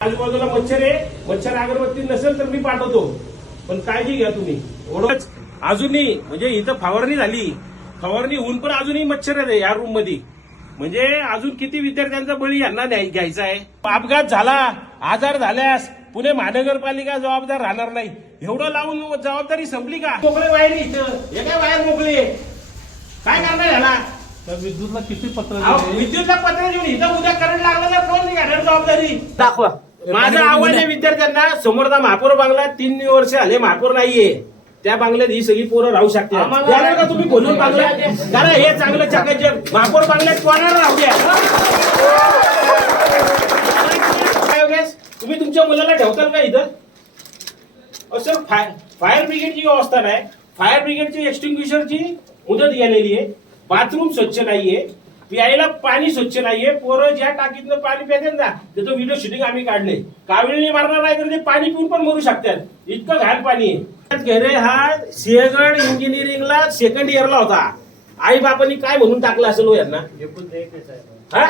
आजूबाजूला मच्छर आहे, मच्छर अगरबत्ती नसेल तर मी पाठवतो, पण काळजी घ्या तुम्ही. एवढंच. अजूनही म्हणजे इथं फवारणी झाली, फवारणी होऊन पण अजूनही मच्छर आहे या रूम मध्ये. म्हणजे अजून किती विद्यार्थ्यांचा बळी यांना घ्यायचा आहे. अपघात झाला, आजार झाल्यास पुणे महानगरपालिका जबाबदार राहणार नाही. एवढं लावून जबाबदारी संपली का? मोकळे वायर इथं, हे काय वायर मोकळे, काय करणार याला? विद्युतला किती पत्र विद्युतला पत्र देऊन इथं उद्या करंट लागला तर कोण घेणार जबाबदारी? दाखवा. माझं आव्हान आहे विद्यार्थ्यांना, समोरचा महापौर बांगला 3 वर्ष आले महापौर नाहीये, त्या बांगल्यात ही सगळी पोरं राहू शकते. द्याल का तुम्ही बोलून बांगला? कारण हे चांगलं चकाचक महापौर बांगल्यात कोणाला राहू द्या. काय उगाच? तुम्ही तुमच्या मुलाला ठेवताल का इथं? असं फायर ब्रिगेडची व्यवस्था नाही, फायर ब्रिगेडची एक्सटिंग्विशरची मुदत गेलेली आहे, बाथरूम स्वच्छ नाहीये, प्यायला पाणी स्वच्छ नाहीये. पोरं ज्या टाकीतनं पाणी पितात ना त्याचं व्हिडिओ शूटिंग आम्ही काढले. काविळणी मारणार नाही तर ते पाणी पिऊन पण मरू शकतात, इतकं घाण पाणी आहे. घेरे हा सिंहगड इंजिनिअरिंगला सेकंड इयरला होता. आई बापांनी काय म्हणून टाकलं असेल हो यांना? हा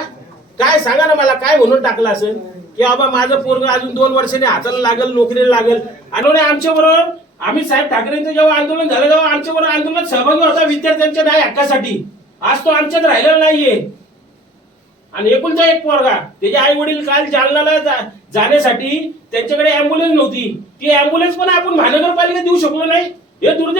काय सांगा ना मला, काय म्हणून टाकलं असेल की बाबा माझं पोरग अजून 2 वर्षांनी हाताला लागल, नोकरीला लागल. आणि आमच्या बरोबर आम्ही साहेब ठाकरेंचं जेव्हा आंदोलन झालं तेव्हा आमच्या बरोबर आंदोलनात सहभागी होता विद्यार्थ्यांच्या न्याय हक्कासाठी. आज तो आमच्यात राहिलेला नाहीये. आणि एकुलता एक पोरगा, त्याचे आई वडील काल जालन्याला जाण्यासाठी त्यांच्याकडे अँब्युलन्स नव्हती, ती अँब्युलन्स पण आपण महानगरपालिका देऊ शकलो नाही. हे दुर्दैव.